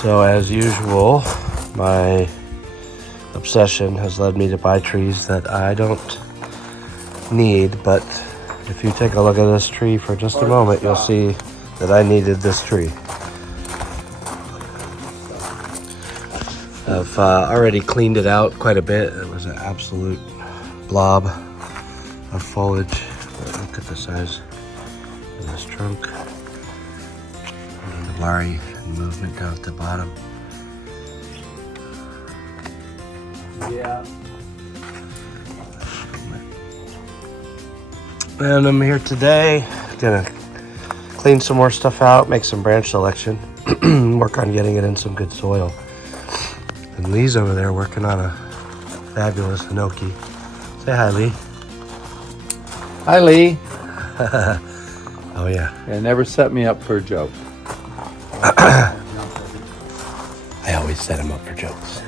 So as usual, my obsession has led me to buy trees that I don't need, but if you take a look at this tree for just a moment, you'll see that I needed this tree. I've already cleaned it out quite a bit. It was an absolute blob of foliage. But look at the size of this trunk. And the wiry movement down at the bottom. Yeah. And I'm here today, gonna clean some more stuff out, make some branch selection, work on getting it in some good soil. And Lee's over there working on a fabulous enoki. Say hi, Lee. Hi, Lee. Oh yeah. It never set me up for a joke. I always set him up for jokes.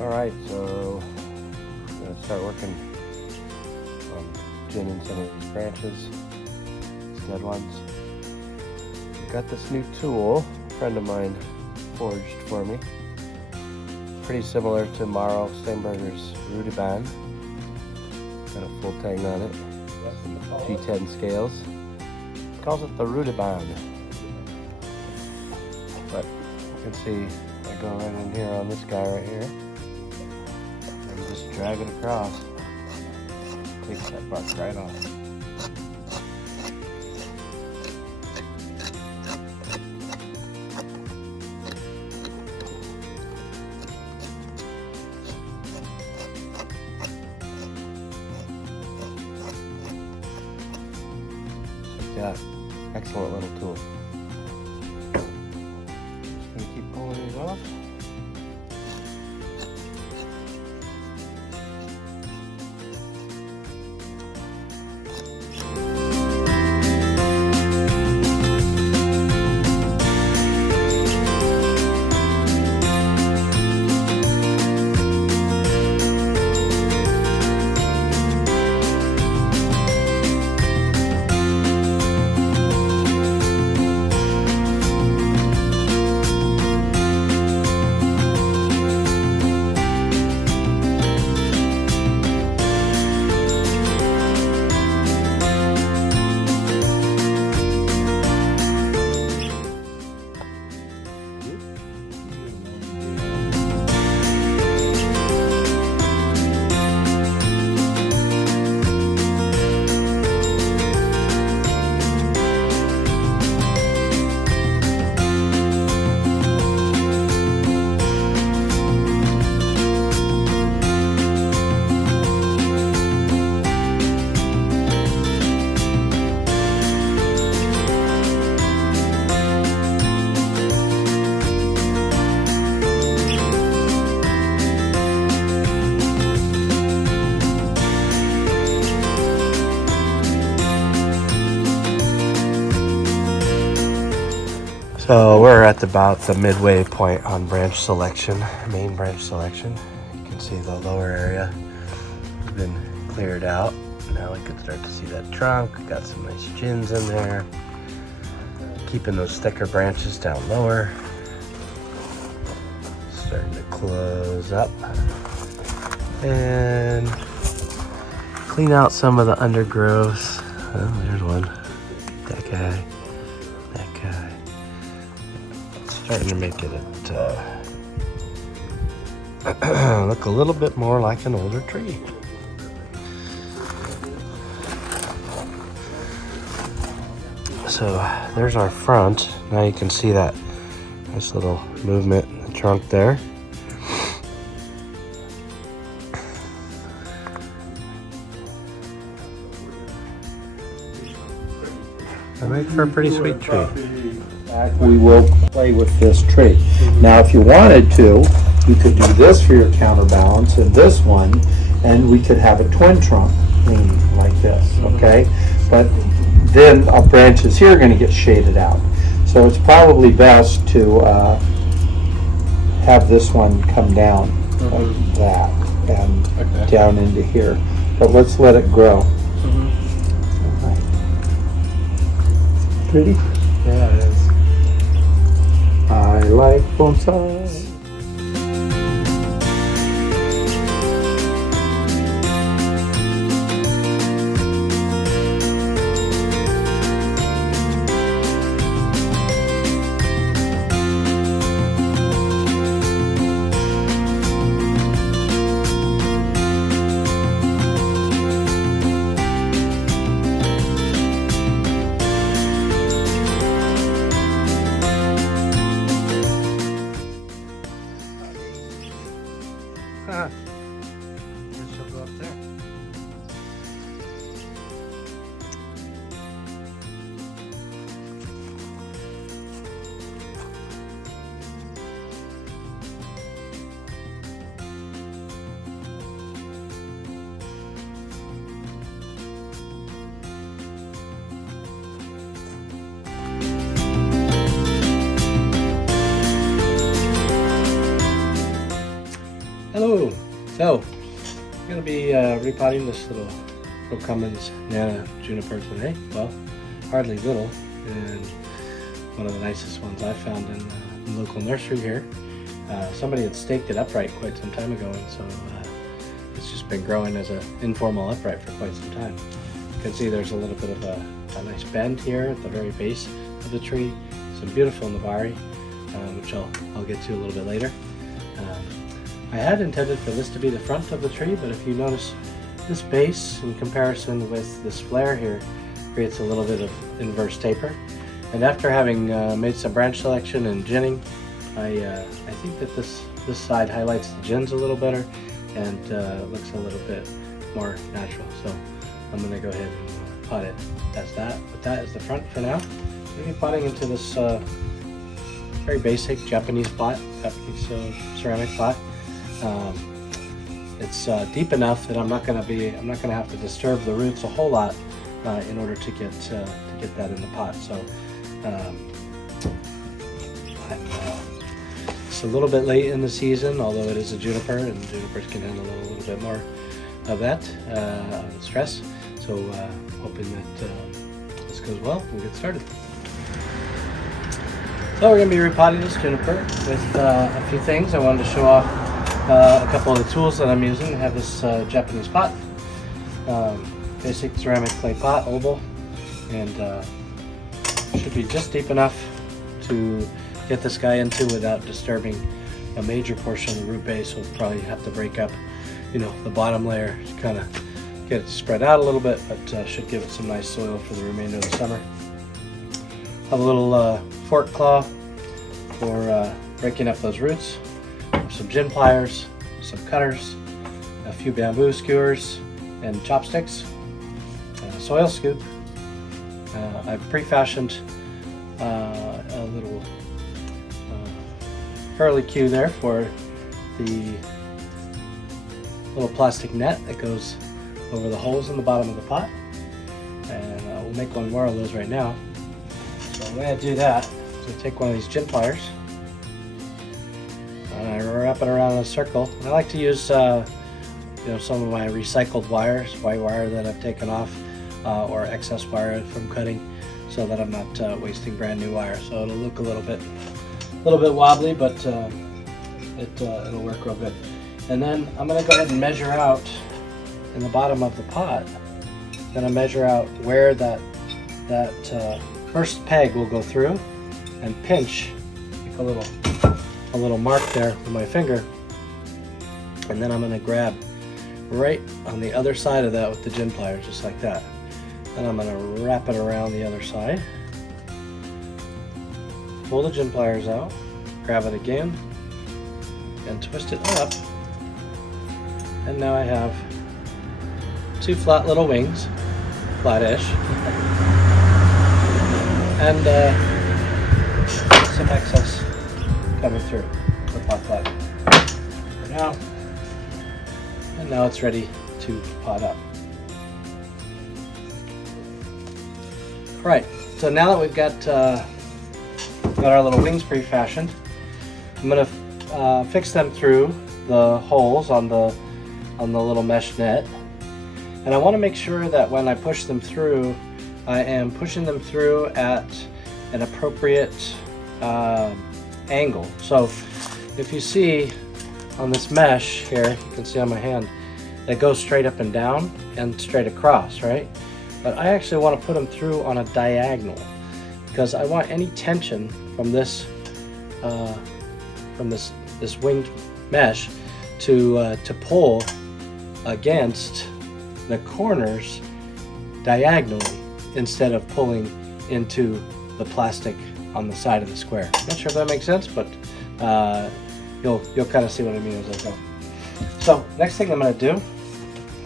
All right, so I'm gonna start working on ginning some of these branches, these dead ones. Got this new tool a friend of mine forged for me. Pretty similar to Maro Steinberger's Rudiband. Got a full tang on it. G10 scales. Calls it the Rudiband. But you can see I go right in here on this guy right here. And just drag it across. Takes that buck right off. Yeah, excellent little tool. Just gonna keep pulling these off. So we're at about the midway point on branch selection, main branch selection. You can see the lower area has been cleared out. Now we can start to see that trunk. Got some nice gins in there. Keeping those thicker branches down lower. Starting to close up. And clean out some of the undergrowths. Oh, there's one. That guy. That guy. Starting to make it look a little bit more like an older tree. So there's our front. Now you can see that nice little movement in the trunk there. That makes for a pretty sweet tree. We will play with this tree. Now, if you wanted to, you could do this for your counterbalance and this one, and we could have a twin trunk leaning like this, okay? But then our branches here are going to get shaded out. So it's probably best to have this one come down like that and down into here. But let's let it grow. pretty? Yeah, it is. I like bonsai. Huh. Guess she'll go up there. Hello. So, I'm going to be repotting this little Procumbens Nana Juniper today. Well, hardly little, and one of the nicest ones I found in the local nursery here. Somebody had staked it upright quite some time ago, and so it's just been growing as an informal upright for quite some time. You can see there's a little bit of a nice bend here at the very base of the tree. Some beautiful Navari, which I'll get to a little bit later. I had intended for this to be the front of the tree, but if you notice, this base in comparison with this flare here creates a little bit of inverse taper. And after having made some branch selection and ginning, I think that this side highlights the gins a little better and looks a little bit more natural. So I'm going to go ahead and pot it as that. With that as the front for now. I'm going to be potting into this very basic Japanese pot, Japanese ceramic pot. It's deep enough that I'm not going to have to disturb the roots a whole lot in order to get that in the pot. So it's a little bit late in the season, although it is a juniper, and junipers can handle a little bit more of that stress. So hoping that this goes well, we'll get started. So we're going to be repotting this juniper with a few things. I wanted to show off a couple of the tools that I'm using. I have this Japanese pot, basic ceramic clay pot, oval, and should be just deep enough to get this guy into without disturbing a major portion of the root base. We'll probably have to break up, the bottom layer to kind of get it spread out a little bit, but should give it some nice soil for the remainder of the summer. Have a little fork claw for breaking up those roots. Some gin pliers, some cutters, a few bamboo skewers and chopsticks, a soil scoop. I've pre-fashioned a little curlicue there for the little plastic net that goes over the holes in the bottom of the pot, and we'll make one more of those right now. So the way I do that is I take one of these gin pliers and I wrap it around in a circle. And I like to use some of my recycled wires, white wire that I've taken off, or excess wire from cutting, so that I'm not wasting brand new wire. So it'll look a little bit wobbly, but it'll work real good. And then I'm going to go ahead and measure out in the bottom of the pot. I'm going to measure out where that first peg will go through, and pinch, make a little mark there with my finger, and then I'm going to grab right on the other side of that with the gin pliers, just like that. Then I'm going to wrap it around the other side, pull the gin pliers out, grab it again, and twist it up. And now I have two flat little wings, flat-ish, and some excess coming through the pot flat for now. And now it's ready to pot up. Alright, so now that we've got our little wings pre-fashioned, I'm going to fix them through the holes on the little mesh net. And I want to make sure that when I push them through, I am pushing them through at an appropriate angle. So if you see on this mesh here, you can see on my hand, that goes straight up and down and straight across, right? But I actually want to put them through on a diagonal because I want any tension from this winged mesh to pull against the corners diagonally instead of pulling into the plastic on the side of the square. Not sure if that makes sense, but you'll kind of see what I mean as I go. So next thing I'm going to do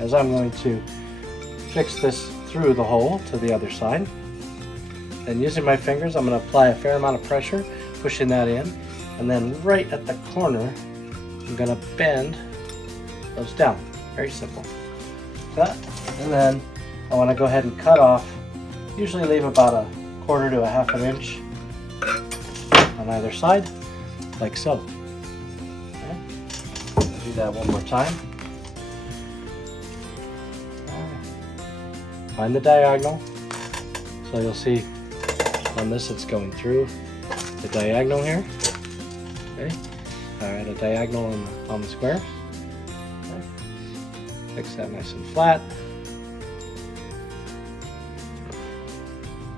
is I'm going to fix this through the hole to the other side. And using my fingers, I'm going to apply a fair amount of pressure, pushing that in. And then right at the corner, I'm going to bend those down. Very simple. Cut. And then I want to go ahead and cut off. Usually leave about a 1/4 to a 1/2 inch on either side, like so. Okay. Do that one more time. Find the diagonal. So you'll see on this it's going through the diagonal here. Okay. Alright, a diagonal on the square. Okay. Fix that nice and flat.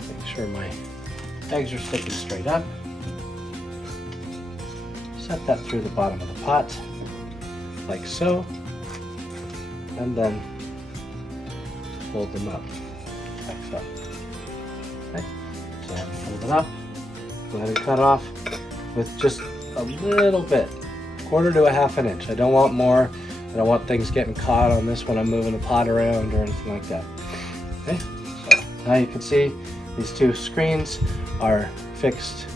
Make sure my eggs are sticking straight up. Set that through the bottom of the pot, like so. And then fold them up, like so. Okay, so fold it up, go ahead and cut off with just a little bit, 1/4 to a 1/2 inch. I don't want more. I don't want things getting caught on this when I'm moving the pot around or anything like that. Okay, so now you can see these two screens are fixed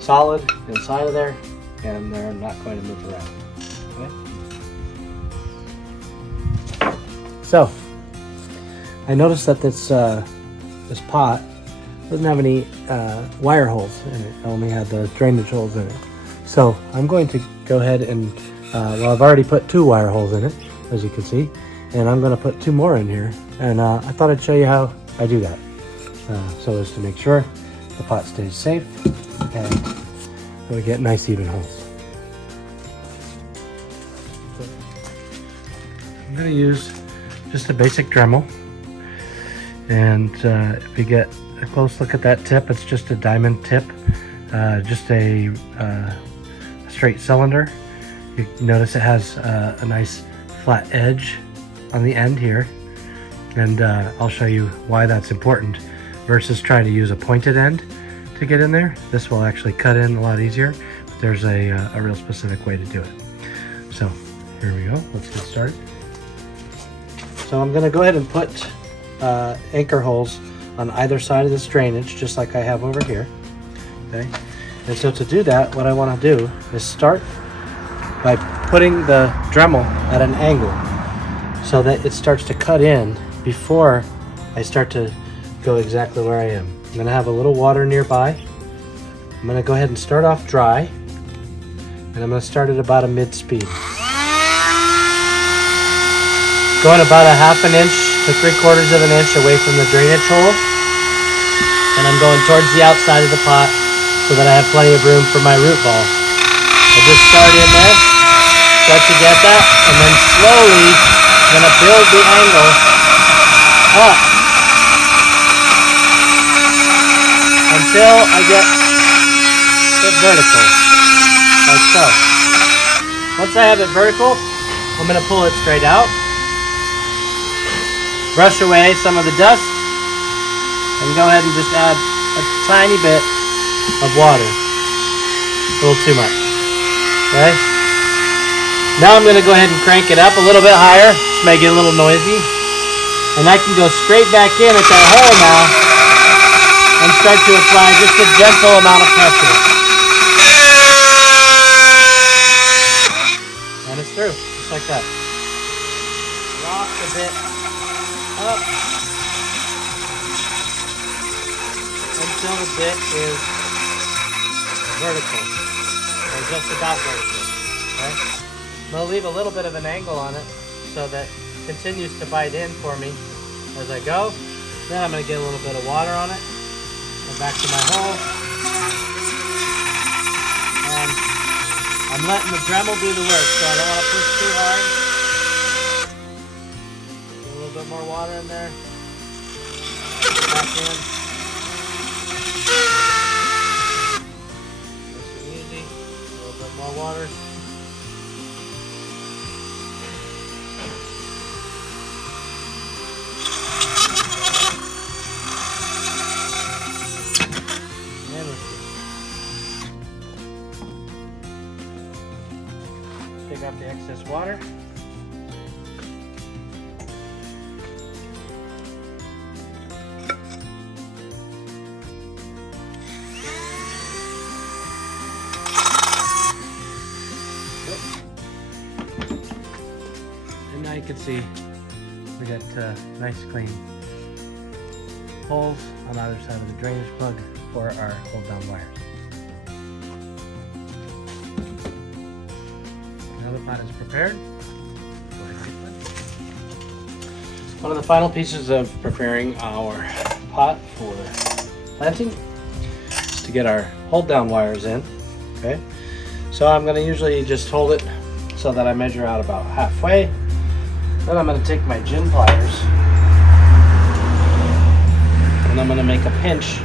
solid inside of there and they're not going to move around. Okay. So I noticed that this pot doesn't have any wire holes in it. It only had the drainage holes in it. So I'm going to go ahead and, well, I've already put 2 wire holes in it, as you can see, and I'm going to put 2 more in here. And I thought I'd show you how I do that, so as to make sure the pot stays safe and we get nice even holes. I'm going to use just a basic Dremel. And if you get a close look at that tip, it's just a diamond tip, just a straight cylinder. You notice it has a nice flat edge on the end here, and I'll show you why that's important versus trying to use a pointed end to get in there. This will actually cut in a lot easier, but there's a real specific way to do it. So here we go, let's get started. So I'm going to go ahead and put anchor holes on either side of this drainage, just like I have over here. Okay, and so to do that, what I want to do is start by putting the Dremel at an angle so that it starts to cut in before I start to go exactly where I am. I'm going to have a little water nearby. I'm going to go ahead and start off dry, and I'm going to start at about a mid-speed. Going about a 1/2 inch to 3/4 of an inch away from the drainage hole, and I'm going towards the outside of the pot so that I have plenty of room for my root ball. I just start in there, start to get that, and then slowly I'm going to build the angle up until I get it vertical, like so. Once I have it vertical, I'm going to pull it straight out. Brush away some of the dust and go ahead and just add a tiny bit of water. A little too much. Okay? Now I'm going to go ahead and crank it up a little bit higher. This may get a little noisy. And I can go straight back in at that hole now and start to apply just a gentle amount of pressure. And it's through, just like that. Rock a bit up until the bit is vertical, or just about vertical. Okay? I'm going to leave a little bit of an angle on it so that it continues to bite in for me as I go. Then I'm going to get a little bit of water on it. Go back to my hole. I'm letting the Dremel do the work, so I don't want to push too hard. Get a little bit more water in there. Back in. Nice and easy. A little bit more water. And let's see. Take out the excess water. And now you can see we got nice clean holes on either side of the drainage plug for our hold down wires. Now the pot is prepared. One of the final pieces of preparing our pot for planting is to get our hold down wires in. Okay, so I'm going to usually just hold it so that I measure out about halfway. Then I'm going to take my gin pliers and I'm going to make a pinch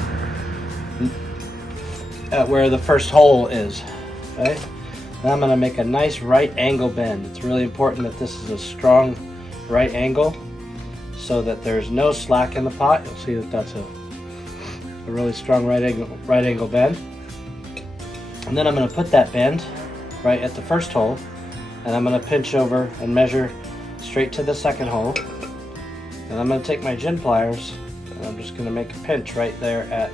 at where the first hole is. Okay, then I'm going to make a nice right angle bend. It's really important that this is a strong right angle so that there's no slack in the pot. You'll see that that's a really strong right angle bend. And then I'm going to put that bend right at the first hole, and I'm going to pinch over and measure straight to the second hole. And I'm going to take my gin pliers and I'm just going to make a pinch right there at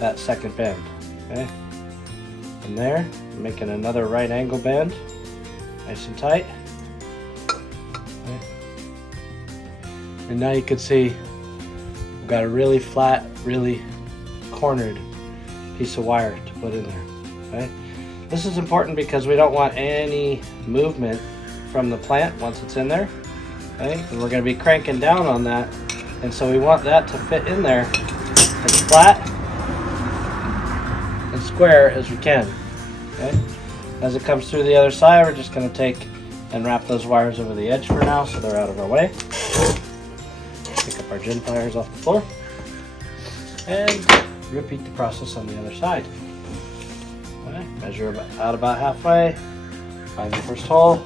that second bend. Okay, and there, I'm making another right angle bend, nice and tight. Okay. And now you can see we've got a really flat, really cornered piece of wire to put in there. Okay. This is important because we don't want any movement from the plant once it's in there. Okay, and we're going to be cranking down on that, and so we want that to fit in there as flat and square as we can. Okay, as it comes through the other side, we're just going to take and wrap those wires over the edge for now so they're out of our way. Pick up our gin pliers off the floor and repeat the process on the other side. Okay, measure out about halfway, find the first hole,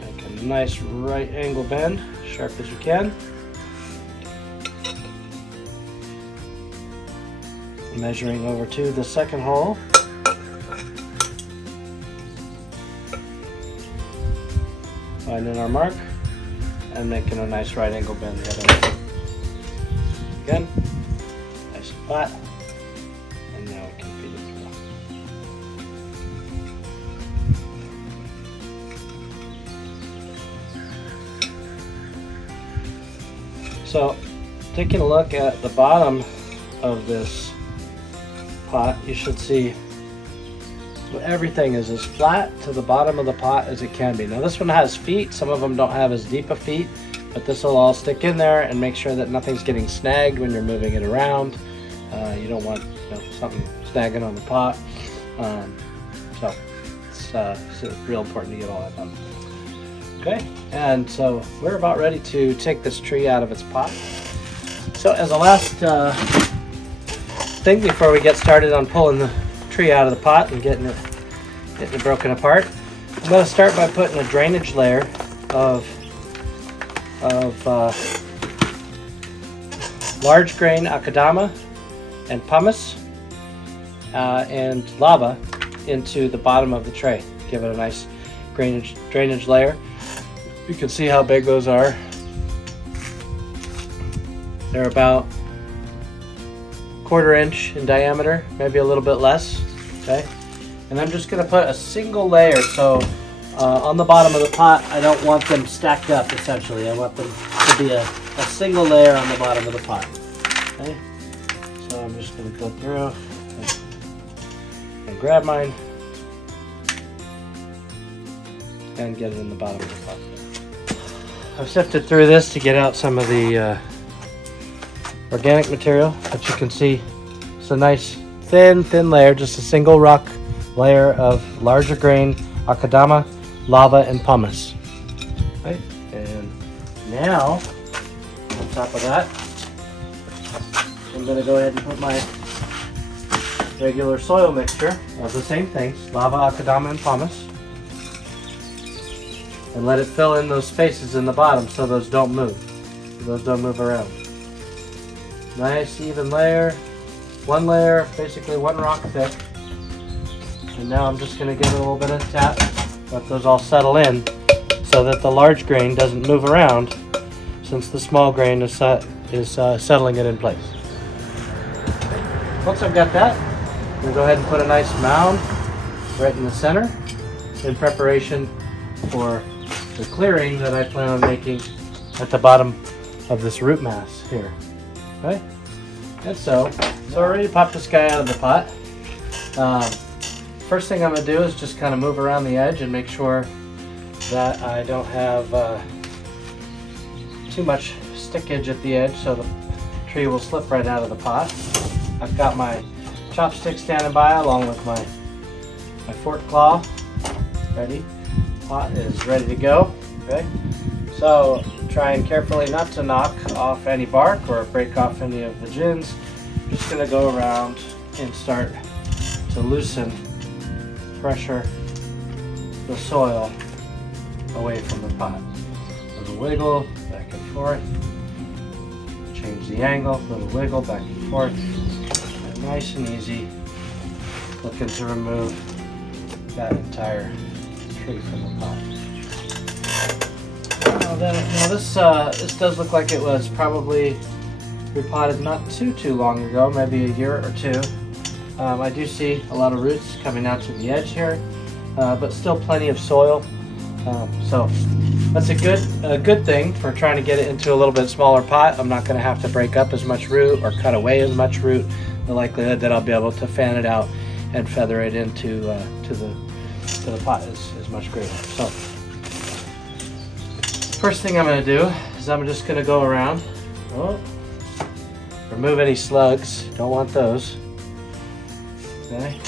make a nice right angle bend, sharp as you can. Measuring over to the second hole. Finding our mark and making a nice right angle bend the other way. Again, nice and flat. And now we can feed it through. So, taking a look at the bottom of this pot, you should see everything is as flat to the bottom of the pot as it can be. Now this one has feet, some of them don't have as deep a feet, but this will all stick in there and make sure that nothing's getting snagged when you're moving it around. You don't want something snagging on the pot. So it's real important to get all that done. Okay, and so we're about ready to take this tree out of its pot. So as a last thing before we get started on pulling the tree out of the pot and getting it broken apart, I'm going to start by putting a drainage layer of large grain akadama and pumice and lava into the bottom of the tray. Give it a nice drainage layer. You can see how big those are. They're about 1/4 inch in diameter, maybe a little bit less. Okay, and I'm just going to put a single layer. So on the bottom of the pot, I don't want them stacked up. Essentially, I want them to be a single layer on the bottom of the pot. Okay, so I'm just going to go through and grab mine and get it in the bottom of the pot. I've sifted through this to get out some of the organic material, but you can see it's a nice thin layer, just a single rock layer of larger grain Akadama, lava, and pumice. Right? And now, on top of that, I'm going to go ahead and put my regular soil mixture of the same things, lava, Akadama, and pumice, and let it fill in those spaces in the bottom so those don't move. Those don't move around. Nice even layer, one layer, basically one rock thick. And now I'm just going to give it a little bit of tap, let those all settle in so that the large grain doesn't move around, since the small grain is settling it in place. Once I've got that, I'm going to go ahead and put a nice mound right in the center in preparation for the clearing that I plan on making at the bottom of this root mass here. Okay? And so I already popped this guy out of the pot. First thing I'm going to do is just kind of move around the edge and make sure that I don't have too much stickage at the edge so the tree will slip right out of the pot. I've got my chopsticks standing by along with my fork claw ready. Pot is ready to go. Okay, so try and carefully not to knock off any bark or break off any of the gins. I'm just going to go around and start to loosen, pressure the soil away from the pot. Little wiggle back and forth. Change the angle. Little wiggle back and forth. And nice and easy. Looking to remove that entire tree from the pot. Now this does look like it was probably repotted not too long ago, maybe a year or two. I do see a lot of roots coming out to the edge here, but still plenty of soil. So that's a good thing for trying to get it into a little bit smaller pot. I'm not going to have to break up as much root or cut away as much root. The likelihood that I'll be able to fan it out and feather it into to the pot is much greater. So first thing I'm going to do is I'm just going to go around, remove any slugs, don't want those. Okay,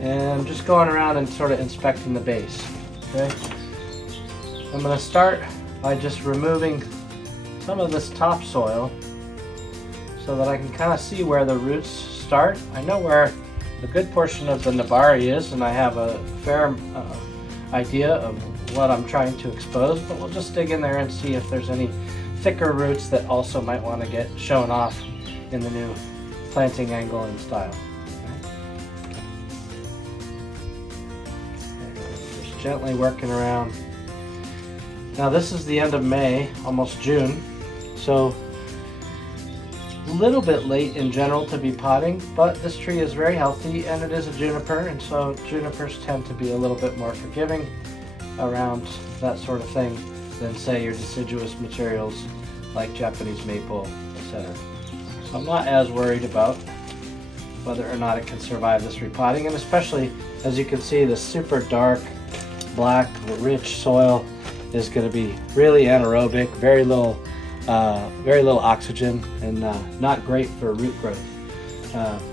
and I'm just going around and sort of inspecting the base. Okay, I'm going to start by just removing some of this topsoil so that I can kind of see where the roots start. I know where a good portion of the nabari is, and I have a fair idea of what I'm trying to expose, but we'll just dig in there and see if there's any thicker roots that also might want to get shown off in the new planting angle and style. Just gently working around. Now this is the end of May, almost June, so a little bit late in general to be potting, but this tree is very healthy and it is a juniper, and so junipers tend to be a little bit more forgiving around that sort of thing than say your deciduous materials like Japanese maple, etc. So I'm not as worried about whether or not it can survive this repotting, and especially as you can see the super dark black rich soil is going to be really anaerobic, very little oxygen, and not great for root growth.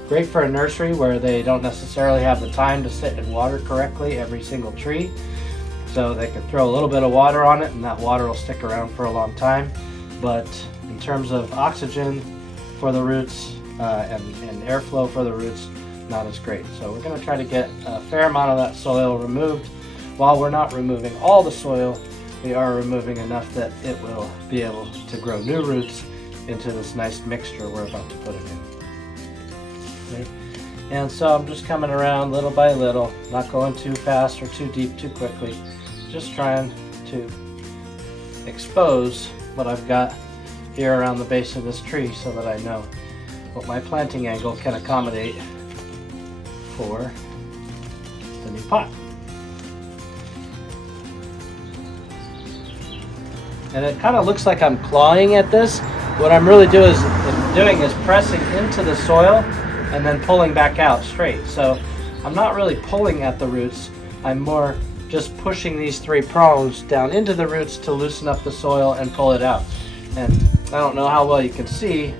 Great for a nursery where they don't necessarily have the time to sit and water correctly every single tree, so they can throw a little bit of water on it and that water will stick around for a long time. But in terms of oxygen for the roots and airflow for the roots, not as great. So we're going to try to get a fair amount of that soil removed. While we're not removing all the soil, we are removing enough that it will be able to grow new roots into this nice mixture we're about to put it in. Okay. And so I'm just coming around little by little, not going too fast or too deep too quickly, just trying to expose what I've got here around the base of this tree so that I know what my planting angle can accommodate for the new pot. And it kind of looks like I'm clawing at this. What I'm really doing is pressing into the soil and then pulling back out straight. So I'm not really pulling at the roots. I'm more just pushing these three prongs down into the roots to loosen up the soil and pull it out. And I don't know how well you can see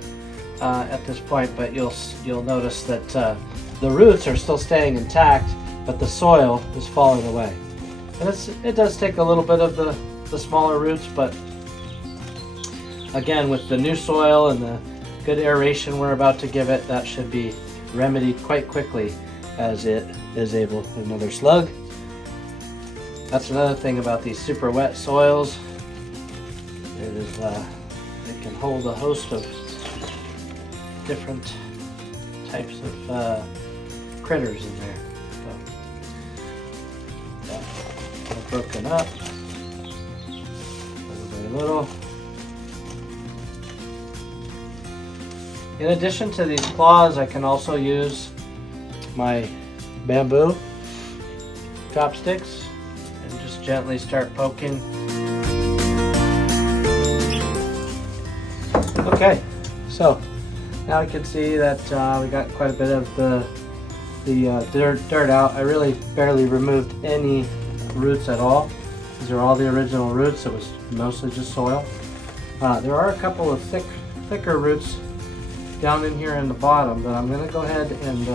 at this point, but you'll notice that the roots are still staying intact, but the soil is falling away. And it does take a little bit of the smaller roots, but again, with the new soil and the good aeration we're about to give it, that should be remedied quite quickly as it is able. Another slug. That's another thing about these super wet soils. It is it can hold a host of different types of critters in there. So, yeah, they're broken up little by little. In addition to these claws, I can also use my bamboo chopsticks and just gently start poking. Okay, so now we can see that we got quite a bit of the dirt out. I really barely removed any roots at all. These are all the original roots. It was mostly just soil. There are a couple of thicker roots down in here in the bottom that I'm going to go ahead and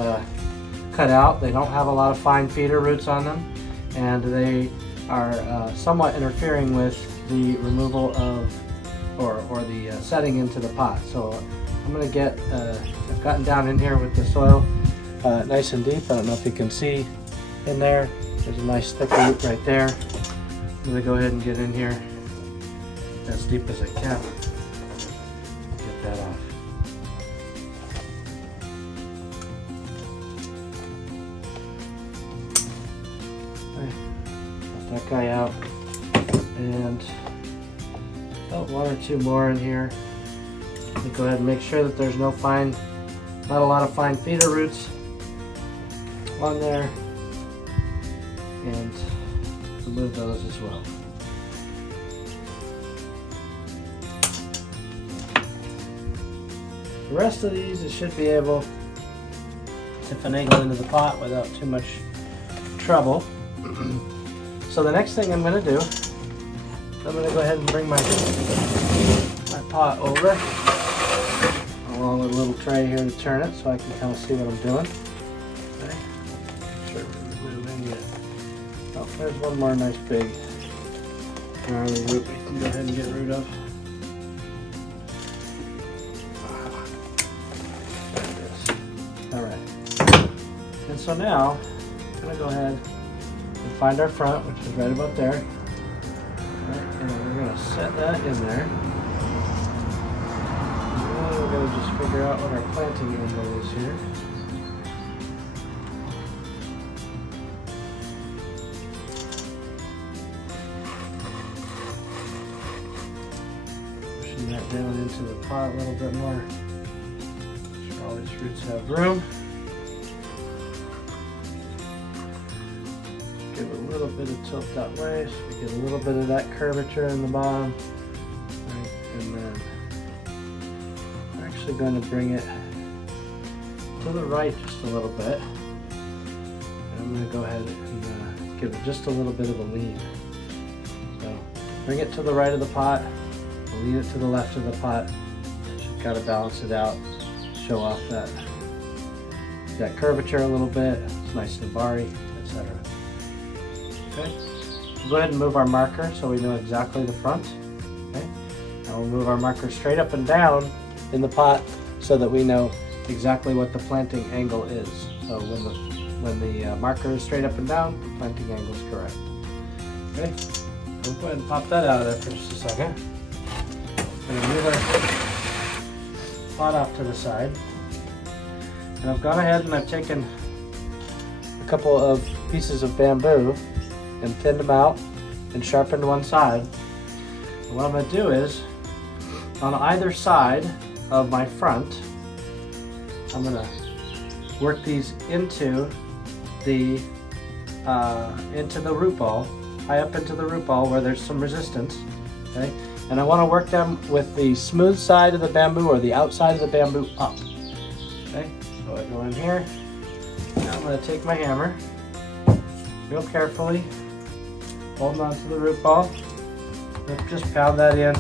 cut out. They don't have a lot of fine feeder roots on them, and they are somewhat interfering with the removal of or the setting into the pot. So I'm going to get, I've gotten down in here with the soil nice and deep. I don't know if you can see in there. There's a nice thick root right there. I'm going to go ahead and get in here as deep as I can. Get that off. Got that guy out. And one or two more in here. Let me go ahead and make sure that there's not a lot of fine feeder roots on there, and remove those as well. The rest of these, it should be able to finagle into the pot without too much trouble. So the next thing I'm going to do, I'm going to go ahead and bring my pot over along with a little tray here to turn it so I can kind of see what I'm doing. Okay. Sure, remove any. Oh, there's one more nice big gnarly root we can go ahead and get rid of. There it is. Alright. And so now I'm going to go ahead and find our front, which is right about there. And we're going to set that in there. And then we're going to just figure out what our planting angle is here. Pushing that down into the pot a little bit more. Make sure all these roots have room. Give it a little bit of tilt that way so we get a little bit of that curvature in the bottom. Right, and then we're actually going to bring it to the right just a little bit. And I'm going to go ahead and give it just a little bit of a lean. So bring it to the right of the pot, lean it to the left of the pot. Just got to balance it out, show off that curvature a little bit. It's nice and barry, etc. Okay, we'll go ahead and move our marker so we know exactly the front. Okay, and we'll move our marker straight up and down in the pot so that we know exactly what the planting angle is. So when the marker is straight up and down, the planting angle is correct. Okay, we'll go ahead and pop that out of there for just a second. We're going to move our pot off to the side. And I've gone ahead and I've taken a couple of pieces of bamboo and thinned them out and sharpened one side. And what I'm going to do is, on either side of my front, I'm going to work these into the root ball, high up into the root ball where there's some resistance. Okay, and I want to work them with the smooth side of the bamboo or the outside of the bamboo up. Okay, so I go in here. Now I'm going to take my hammer, real carefully, holding on to the root ball. Just pound that in.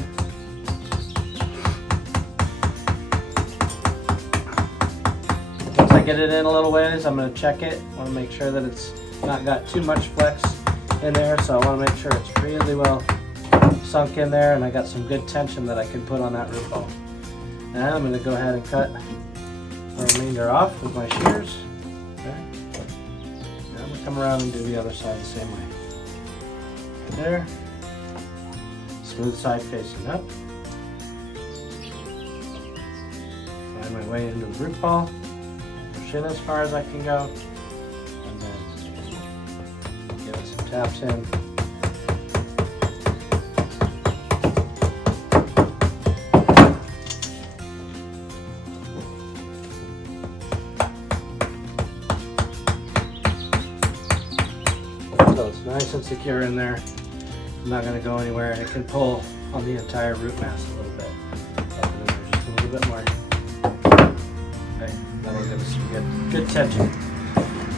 Once I I get it in a little ways, I'm going to check it. I want to make sure that it's not got too much flex in there, so I want to make sure it's really well sunk in there and I got some good tension that I can put on that root ball. Now I'm going to go ahead and cut the remainder off with my shears. Okay. Now I'm going to come around and do the other side the same way. Right there. Smooth side facing up. Find my way into the root ball. Push in as far as I can go. And then give it some taps in. So it's nice and secure in there. I'm not going to go anywhere, and it can pull on the entire root mass a little bit. Just a little bit more. Okay, that'll give us some good tension.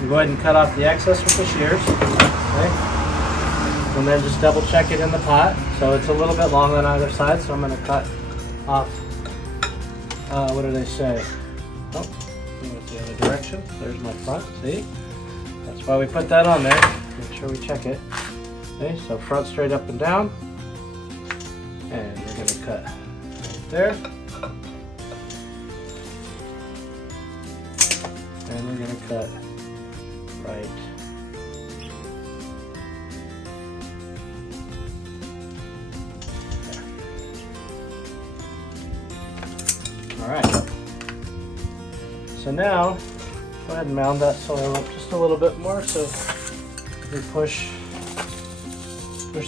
We'll go ahead and cut off the excess with the shears. Okay, and then just double check it in the pot. So it's a little bit long on either side, so I'm going to cut off. What do they say? Oh, went the other direction. There's my front. See? That's why we put that on there. Make sure we check it. Okay, so front straight up and down, and we're going to cut right there, and we're going to cut right there. All right, so now go ahead and mound that soil up just a little bit more so we push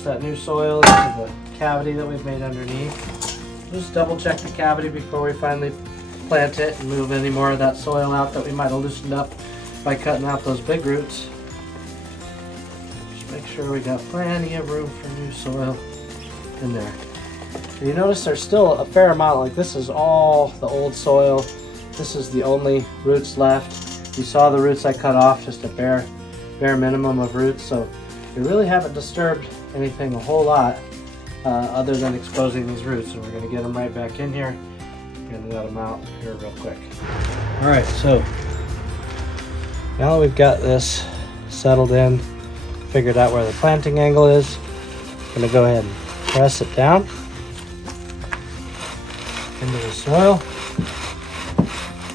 that new soil into the cavity that we've made underneath. Just double check the cavity before we finally plant it and move any more of that soil out that we might have loosened up by cutting out those big roots. Just make sure we got plenty of room for new soil in there. So you notice there's still a fair amount, like this is all the old soil. This is the only roots left. You saw the roots I cut off, just a bare minimum of roots, so we really haven't disturbed anything a whole lot other than exposing these roots, and we're going to get them right back in here. I'm going to let them out here real quick. Alright, so now that we've got this settled in, figured out where the planting angle is, I'm going to go ahead and press it down into the soil.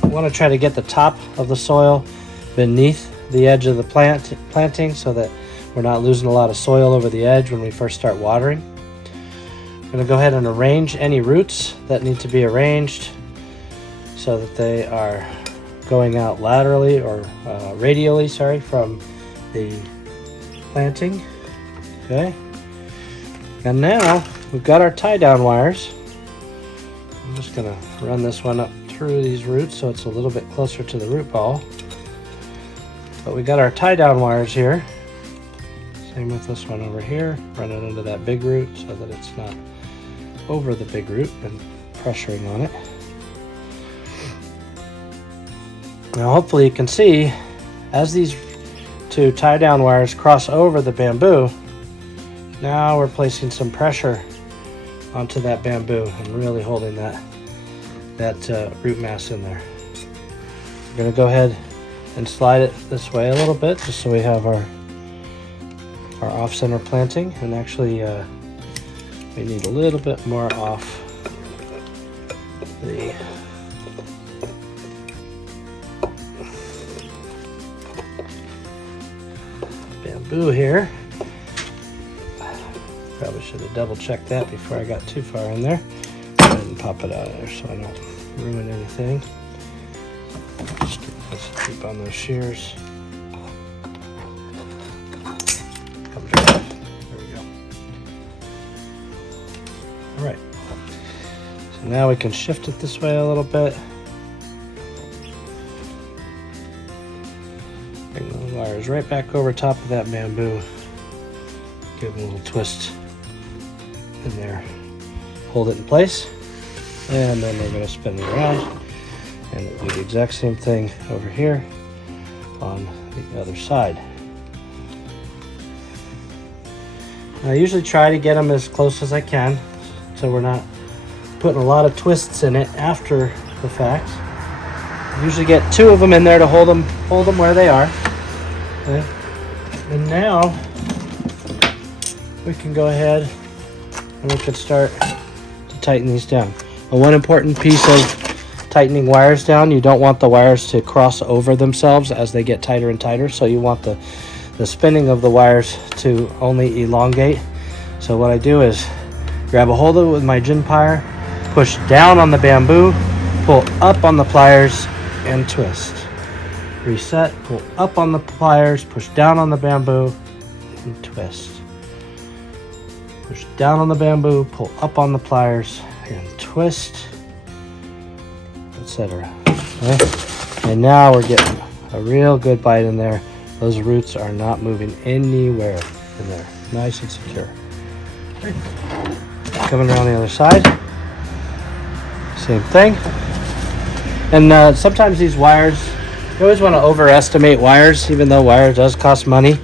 I want to try to get the top of the soil beneath the edge of the planting so that we're not losing a lot of soil over the edge when we first start watering. I'm going to go ahead and arrange any roots that need to be arranged so that they are going out laterally or radially, from the planting. Okay. And now we've got our tie down wires. I'm just going to run this one up through these roots so it's a little bit closer to the root ball. But we got our tie down wires here. Same with this one over here. Run it into that big root so that it's not over the big root and pressuring on it. Now hopefully you can see as these two tie down wires cross over the bamboo, now we're placing some pressure onto that bamboo and really holding that root mass in there. We're going to go ahead and slide it this way a little bit just so we have our off-center planting, and actually we need a little bit more off the bamboo here. Probably should have double checked that before I got too far in there. Go ahead and pop it out of there so I don't ruin anything. Just keep on those shears. Comes right off. There we go. Alright. So now we can shift it this way a little bit. Bring those wires right back over top of that bamboo. Give it a little twist in there. Hold it in place. And then we're going to spin it around. And do the exact same thing over here on the other side. I usually try to get them as close as I can so we're not putting a lot of twists in it after the fact. Usually get 2 of them in there to hold them where they are. Okay. And now we can go ahead and we can start to tighten these down. And one important piece of tightening wires down, you don't want the wires to cross over themselves as they get tighter and tighter, so you want the spinning of the wires to only elongate. So what I do is grab a hold of it with my gin plier, push down on the bamboo, pull up on the pliers, and twist. Reset, pull up on the pliers, push down on the bamboo, and twist. Push down on the bamboo, pull up on the pliers, and twist, etc. Okay? And now we're getting a real good bite in there. Those roots are not moving anywhere in there. Nice and secure. Okay. Coming around the other side. Same thing. And sometimes these wires, you always want to overestimate wires, even though wire does cost money.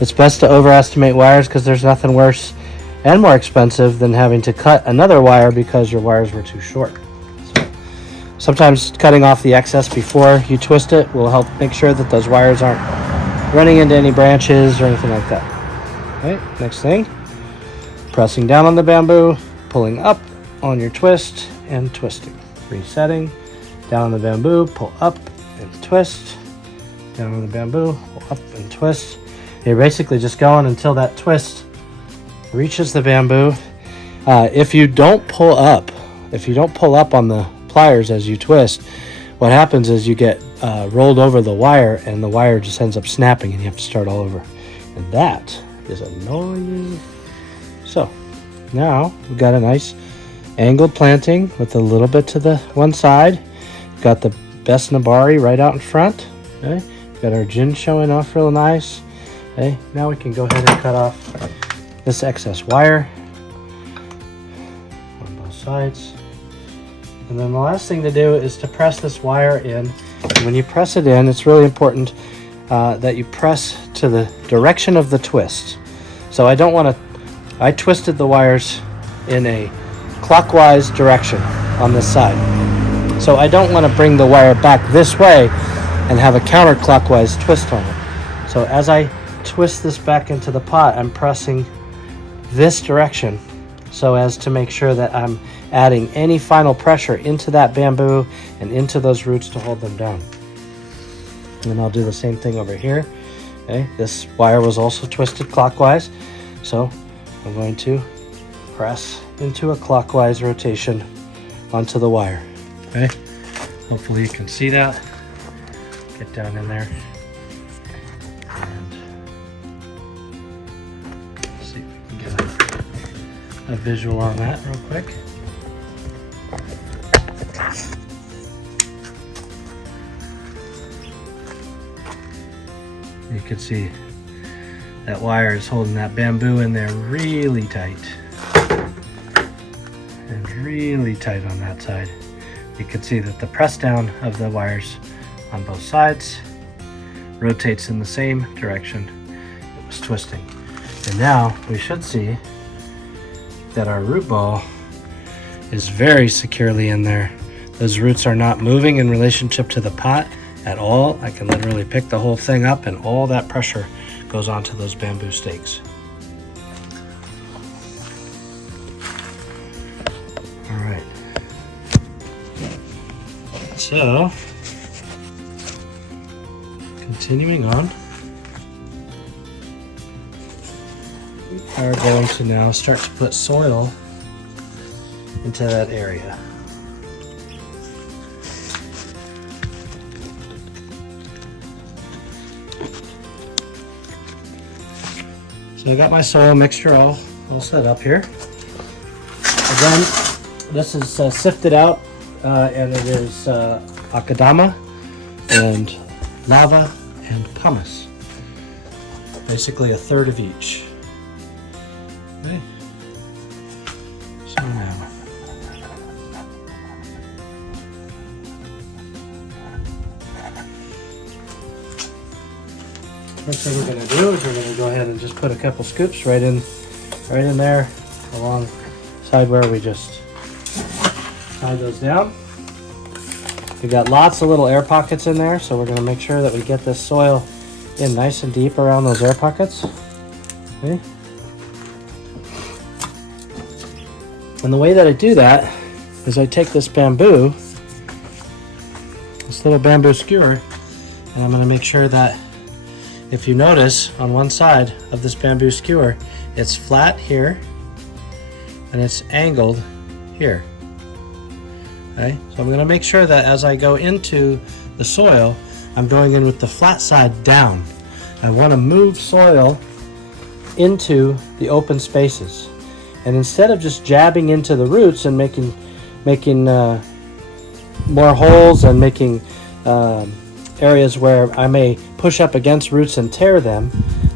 It's best to overestimate wires because there's nothing worse and more expensive than having to cut another wire because your wires were too short. So sometimes cutting off the excess before you twist it will help make sure that those wires aren't running into any branches or anything like that. Okay, next thing, pressing down on the bamboo, pulling up on your twist and twisting. Resetting, down on the bamboo, pull up and twist, down on the bamboo, pull up and twist. You're basically just going until that twist reaches the bamboo. If you don't pull up on the pliers as you twist, what happens is you get rolled over the wire and the wire just ends up snapping and you have to start all over. And that is annoying. So now we've got a nice angled planting with a little bit to the one side. We've got the best Nabari right out in front. Okay, we've got our gin showing off real nice. Okay, now we can go ahead and cut off this excess wire on both sides. And then the last thing to do is to press this wire in. And when you press it in, it's really important that you press to the direction of the twist. So I twisted the wires in a clockwise direction on this side. So I don't want to bring the wire back this way and have a counterclockwise twist on it. So as I twist this back into the pot, I'm pressing this direction so as to make sure that I'm adding any final pressure into that bamboo and into those roots to hold them down. And then I'll do the same thing over here. Okay, this wire was also twisted clockwise, so I'm going to press into a clockwise rotation onto the wire. Okay, hopefully you can see that. Get down in there and see if we can get a visual on that real quick. You can see that wire is holding that bamboo in there really tight. And really tight on that side. You can see that the press down of the wires on both sides rotates in the same direction it was twisting. And now we should see that our root ball is very securely in there. Those roots are not moving in relationship to the pot at all. I can literally pick the whole thing up and all that pressure goes onto those bamboo stakes. All right. So, continuing on, we are going to now start to put soil into that area. So I got my soil mixture all set up here. Again, this is sifted out and it is akadama and lava and pumice. Basically a third of each. Okay. So now first thing we're going to do is we're going to go ahead and just put a couple scoops right in there alongside where we just tied those down. We got lots of little air pockets in there, so we're going to make sure that we get this soil in nice and deep around those air pockets. Okay. And the way that I do that is I take this bamboo, this little bamboo skewer, and I'm going to make sure that, if you notice on one side of this bamboo skewer, it's flat here and it's angled here. Okay, so I'm going to make sure that as I go into the soil, I'm going in with the flat side down. I want to move soil into the open spaces, and instead of just jabbing into the roots and making more holes and making areas where I may push up against roots and tear them,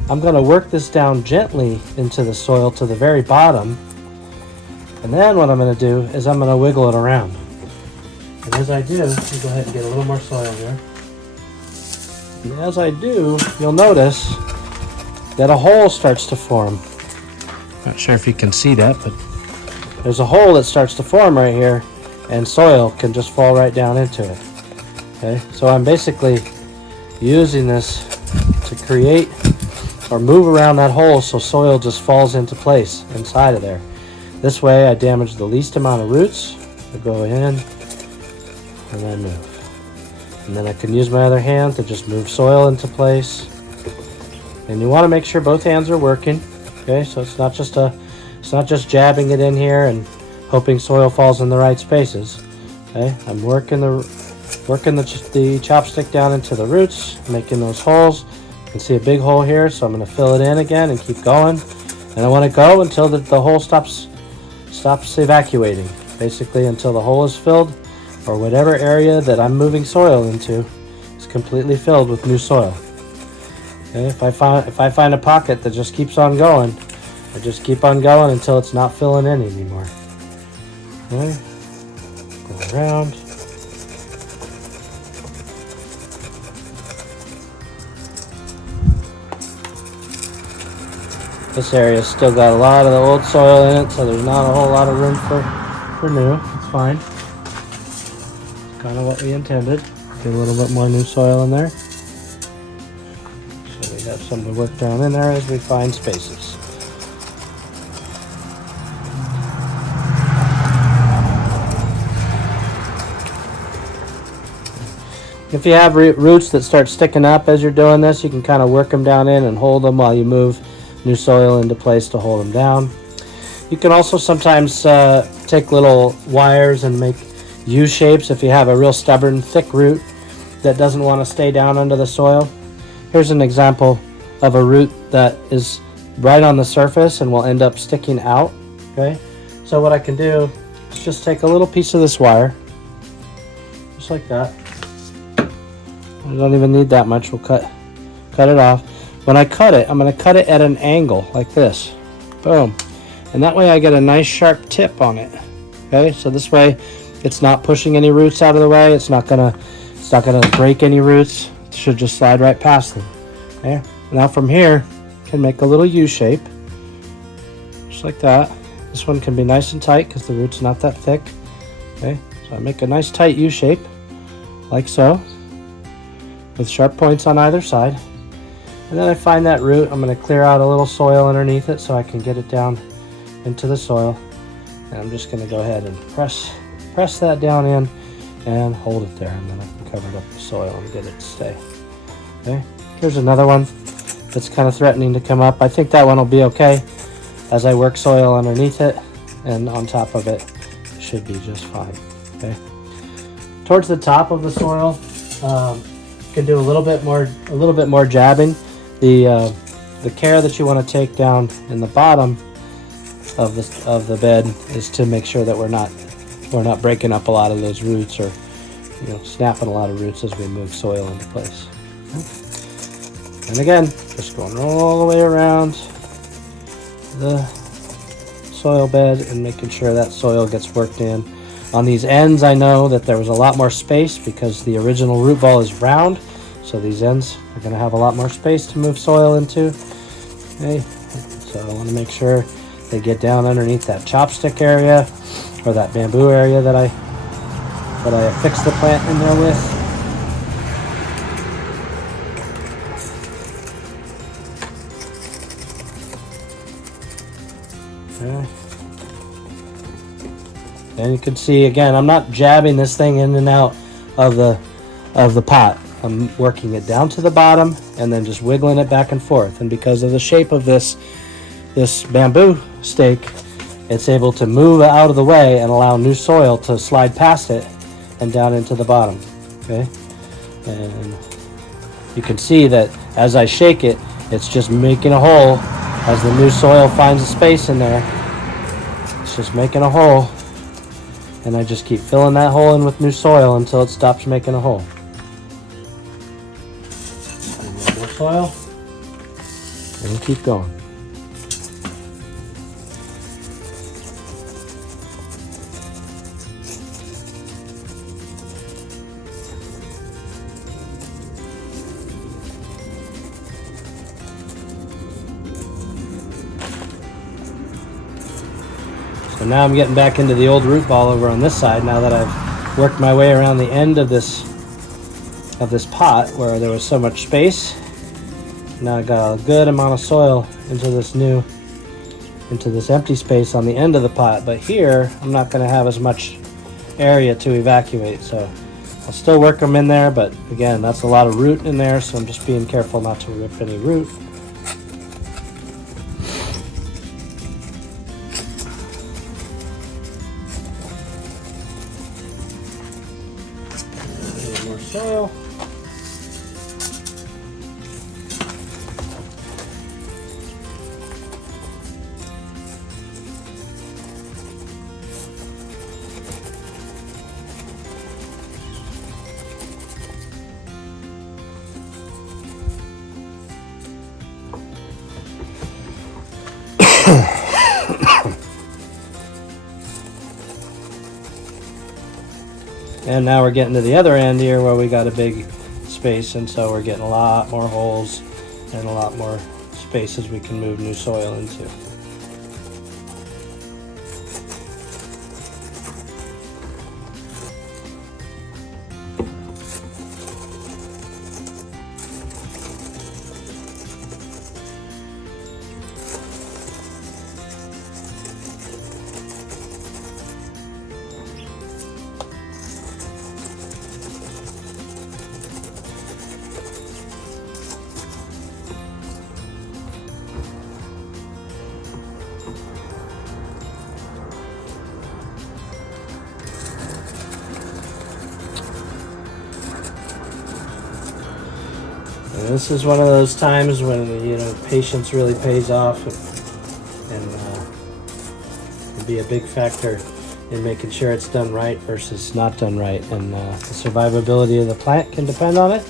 I'm going to work this down gently into the soil to the very bottom. And then what I'm going to do is I'm going to wiggle it around. And as I do, let me go ahead and get a little more soil here. And as I do, you'll notice that a hole starts to form. Not sure if you can see that, but there's a hole that starts to form right here, and soil can just fall right down into it. Okay, so I'm basically using this to create or move around that hole so soil just falls into place inside of there. This way I damage the least amount of roots. I go in and then move. And then I can use my other hand to just move soil into place. And you want to make sure both hands are working. Okay, so it's not just jabbing it in here and hoping soil falls in the right spaces. Okay, I'm working the chopstick down into the roots, making those holes. You can see a big hole here, so I'm going to fill it in again and keep going. And I want to go until the hole stops evacuating, basically until the hole is filled, or whatever area that I'm moving soil into is completely filled with new soil. Okay, if I find a pocket that just keeps on going, I just keep on going until it's not filling in anymore. Okay, go around. This area's still got a lot of the old soil in it, so there's not a whole lot of room for new. It's fine. It's kind of what we intended. Get a little bit more new soil in there. So we have some to work down in there as we find spaces. If you have roots that start sticking up as you're doing this, you can kind of work them down in and hold them while you move new soil into place to hold them down. You can also sometimes take little wires and make U-shapes if you have a real stubborn, thick root that doesn't want to stay down under the soil. Here's an example of a root that is right on the surface and will end up sticking out. Okay, so what I can do is just take a little piece of this wire, just like that. I don't even need that much. We'll cut it off. When I cut it, I'm going to cut it at an angle like this. Boom. And that way I get a nice sharp tip on it. Okay, so this way it's not pushing any roots out of the way. It's not gonna break any roots. It should just slide right past them. Okay. Now from here, I can make a little U shape, just like that. This one can be nice and tight because the root's not that thick. Okay, so I make a nice tight U shape, like so, with sharp points on either side. And then I find that root. I'm going to clear out a little soil underneath it so I can get it down into the soil. And I'm just going to go ahead and press that down in and hold it there. And then I can cover it up with soil and get it to stay. Okay, here's another one that's kind of threatening to come up. I think that one will be okay as I work soil underneath it, and on top of it, it should be just fine. Okay, towards the top of the soil, you can do a little bit more jabbing. The care that you want to take down in the bottom of the bed is to make sure that we're not breaking up a lot of those roots, or snapping a lot of roots as we move soil into place. Okay. And again, just going all the way around the soil bed and making sure that soil gets worked in. On these ends, I know that there was a lot more space because the original root ball is round, so these ends are going to have a lot more space to move soil into. Okay, so I want to make sure they get down underneath that chopstick area, or that bamboo area that I that I fixed the plant in there with. Okay. And you can see again, I'm not jabbing this thing in and out of the pot. I'm working it down to the bottom and then just wiggling it back and forth. And because of the shape of this bamboo stake, it's able to move out of the way and allow new soil to slide past it and down into the bottom. Okay, and you can see that as I shake it, it's just making a hole as the new soil finds a space in there. It's just making a hole, and I just keep filling that hole in with new soil until it stops making a hole. And more soil, and keep going. So now I'm getting back into the old root ball over on this side now that I've worked my way around the end of this pot where there was so much space. Now I got a good amount of soil into this empty space on the end of the pot, but here I'm not going to have as much area to evacuate, so I'll still work them in there, but again, that's a lot of root in there, so I'm just being careful not to rip any root. More soil. And now we're getting to the other end here where we got a big space, and so we're getting a lot more holes and a lot more spaces we can move new soil into. And this is one of those times when, you know, patience really pays off and can be a big factor in making sure it's done right versus not done right. And the survivability of the plant can depend on it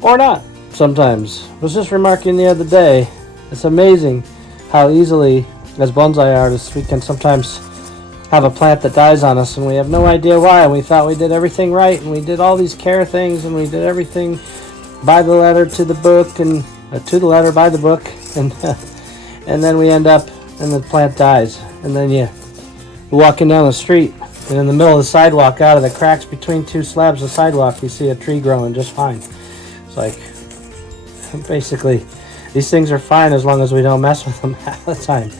or not sometimes. I was just remarking the other day, it's amazing how easily, as bonsai artists, we can sometimes have a plant that dies on us and we have no idea why, and we thought we did everything right and we did all these care things and we did everything by the letter to the book and to the letter by the book, and and then we end up and the plant dies, and then you're walking down the street and in the middle of the sidewalk, out of the cracks between two slabs of sidewalk, you see a tree growing just fine. It's like, basically these things are fine as long as we don't mess with them half the time,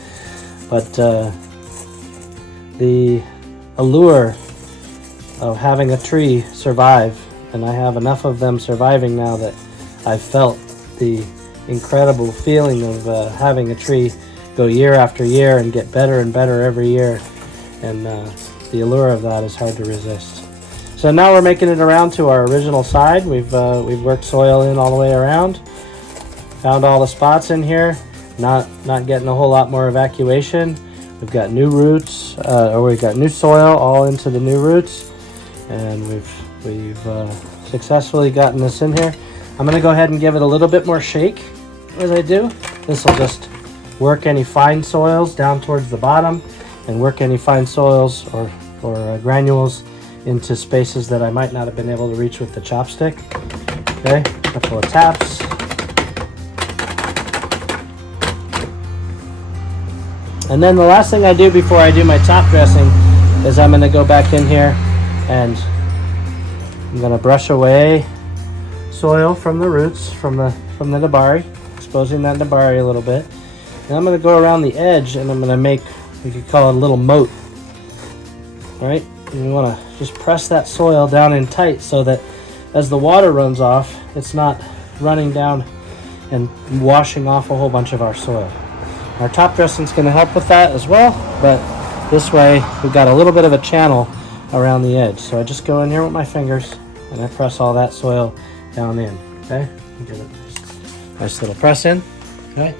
but the allure of having a tree survive, and I have enough of them surviving now that I've felt the incredible feeling of having a tree go year after year and get better and better every year, and the allure of that is hard to resist. So now we're making it around to our original side. We've worked soil in all the way around, found all the spots in here, not getting a whole lot more evacuation. We've got new roots, or we've got new soil all into the new roots, and we've successfully gotten this in here. I'm going to go ahead and give it a little bit more shake as I do. This will just work any fine soils down towards the bottom and work any fine soils or granules into spaces that I might not have been able to reach with the chopstick. Okay, a couple of taps. And then the last thing I do before I do my top dressing is I'm going to go back in here and I'm going to brush away soil from the roots, from the nabari, exposing that nabari a little bit. And I'm going to go around the edge and I'm going to make, we could call it a little moat. All right, and you want to just press that soil down in tight so that as the water runs off, it's not running down and washing off a whole bunch of our soil. Our top dressing is going to help with that as well, but this way we've got a little bit of a channel around the edge. So I just go in here with my fingers and I press all that soil down in. Okay, give it a nice little press in. Okay,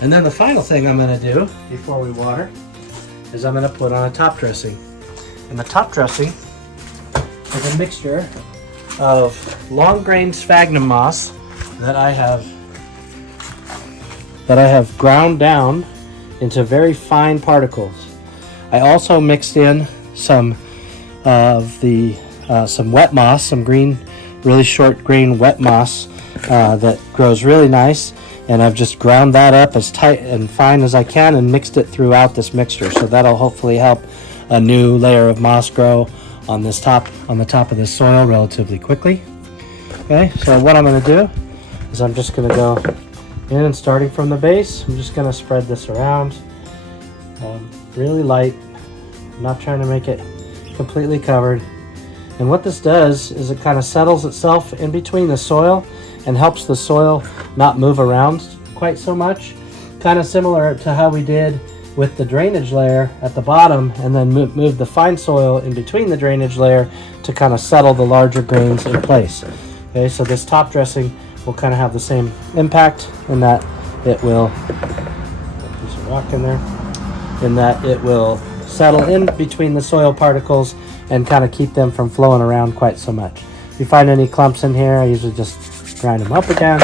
and then the final thing I'm going to do before we water is I'm going to put on a top dressing. And the top dressing is a mixture of long grain sphagnum moss that I have ground down into very fine particles. I also mixed in some of the some wet moss, some green, really short grain wet moss that grows really nice, and I've just ground that up as tight and fine as I can and mixed it throughout this mixture. So that'll hopefully help a new layer of moss grow on the top of this soil relatively quickly. Okay, so what I'm going to do is I'm just going to go in and starting from the base, I'm just going to spread this around really light. I'm not trying to make it completely covered. And what this does is it kind of settles itself in between the soil and helps the soil not move around quite so much. Kind of similar to how we did with the drainage layer at the bottom, and then move the fine soil in between the drainage layer to kind of settle the larger grains in place. Okay, so this top dressing will kind of have the same impact in that it will, piece of rock in there, in that it will settle in between the soil particles and kind of keep them from flowing around quite so much. If you find any clumps in here, I usually just grind them up again,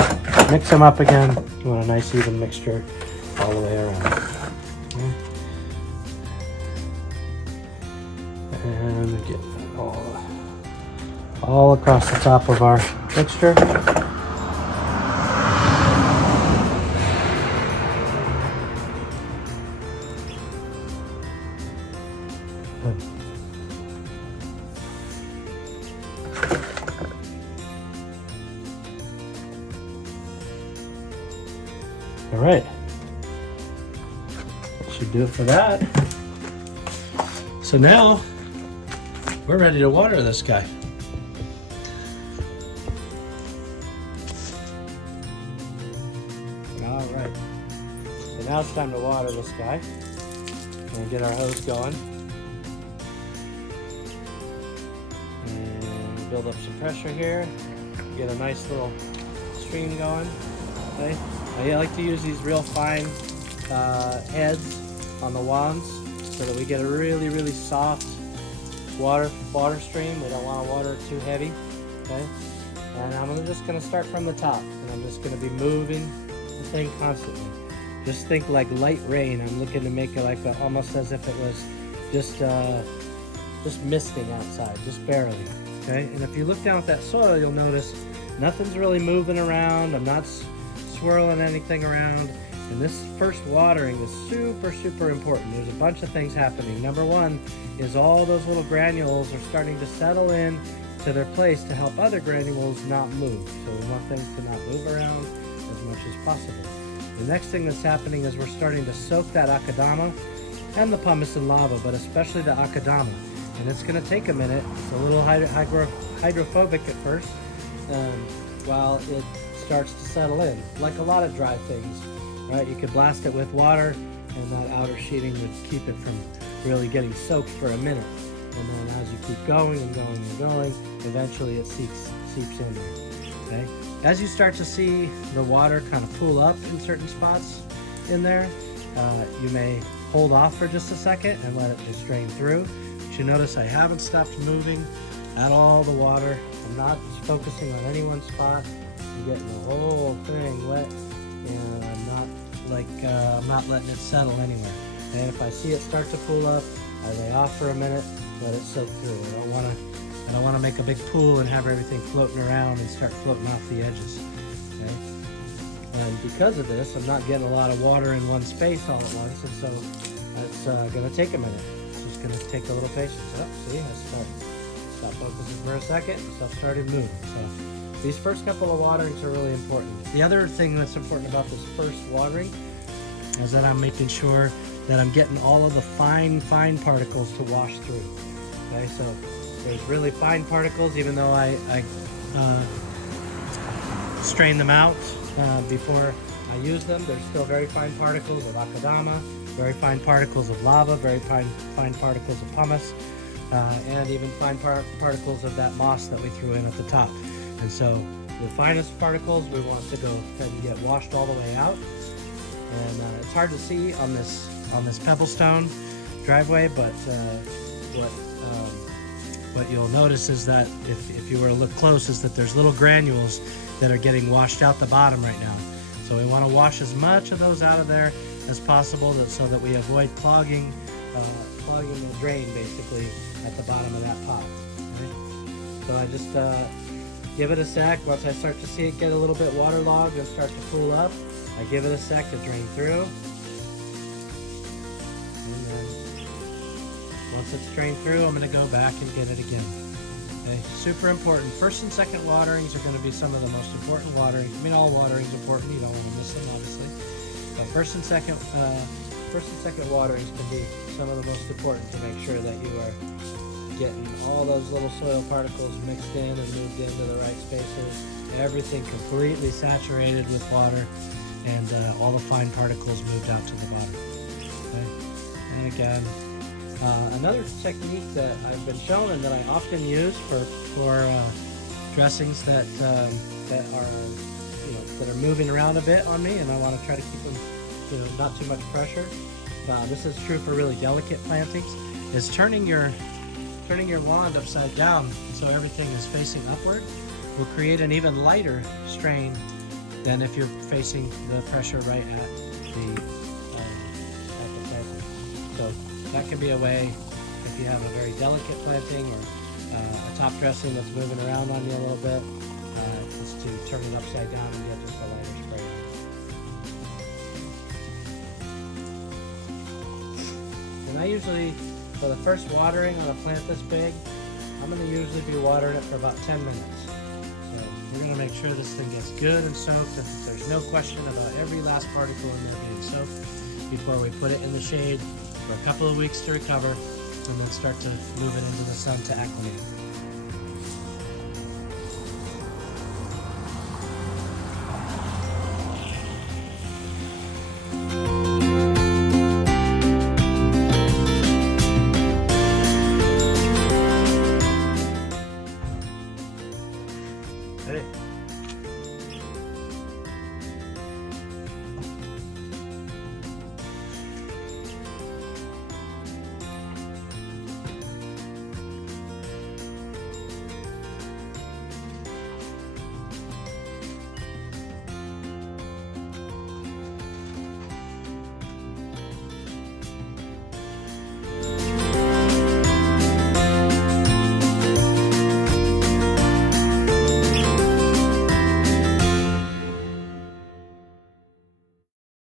mix them up again. You want a nice even mixture all the way around. And get all across the top of our mixture. All right, should do it for that. So now we're ready to water this guy. All right, so now it's time to water this guy. We're gonna get our hose going and build up some pressure here. Get a nice little stream going. Okay, I like to use these real fine heads on the wands so that we get a really soft water stream. We don't want to water it too heavy. Okay, and I'm just going to start from the top, and I'm just going to be moving the thing constantly. Just think like light rain. I'm looking to make it like almost as if it was just misting outside, just barely. Okay, and if you look down at that soil, you'll notice nothing's really moving around. I'm not swirling anything around. And this first watering is super important. There's a bunch of things happening. Number one is all those little granules are starting to settle in to their place to help other granules not move. So we want things to not move around as much as possible. The next thing that's happening is we're starting to soak that akadama and the pumice in lava, but especially the akadama. And it's going to take a minute. It's a little hydrophobic at first while it starts to settle in, like a lot of dry things. Right, you could blast it with water and that outer sheeting would keep it from really getting soaked for a minute. And then as you keep going and going and going, eventually it seeps in there. Okay? As you start to see the water kind of pool up in certain spots in there, you may hold off for just a second and let it just drain through. But you notice I haven't stopped moving at all the water. I'm not focusing on any one spot. I'm getting the whole thing wet. And I'm not letting it settle anywhere. And if I see it start to pool up, I lay off for a minute, let it soak through. I don't want to make a big pool and have everything floating around and start floating off the edges. Okay? And because of this, I'm not getting a lot of water in one space all at once, and so it's going to take a minute. It's just just going to take a little patience. Oh, see, I stop focusing for a second, stuff started moving. So these first couple of waterings are really important. The other thing that's important about this first watering is that I'm making sure that I'm getting all of the fine particles to wash through. Okay, so there's really fine particles, even though I strain them out before I use them. There's still very fine particles of akadama, very fine particles of lava, very fine particles of pumice, and even fine particles of that moss that we threw in at the top. And so the finest particles we want to go ahead and get washed all the way out. And it's hard to see on this pebblestone driveway, but what you'll notice is that if you were to look close, is that there's little granules that are getting washed out the bottom right now. So we want to wash as much of those out of there as possible, so that we avoid clogging the drain basically at the bottom of that pot. Okay? So I just give it a sec. Once I start to see it get a little bit waterlogged and start to cool up, I give it a sec to drain through. And then once it's drained through, I'm going to go back and get it again. Okay, super important. First and second waterings are going to be some of the most important waterings. I mean, all waterings are important. You don't want to miss them, obviously. But first and second waterings can be some of the most important to make sure that you are getting all those little soil particles mixed in and moved into the right spaces. Everything completely saturated with water, and all the fine particles moved out to the bottom. Okay? And again, another technique that I've been shown and that I often use for dressings that are moving around a bit on me, and I want to try to keep them, not too much pressure. This is true for really delicate plantings. Is turning your wand upside down so everything is facing upward will create an even lighter strain than if you're facing the pressure right at the planting. So that can be a way, if you have a very delicate planting or a top dressing that's moving around on you a little bit, is to turn it upside down and get just a lighter spray. And I usually, for the first watering on a plant this big, I'm going to usually be watering it for about 10 minutes. So we're going to make sure this thing gets good and soaked, and there's no question about every last particle in there being soaked before we put it in the shade for a couple of weeks to recover, and then start to move it into the sun to acclimate.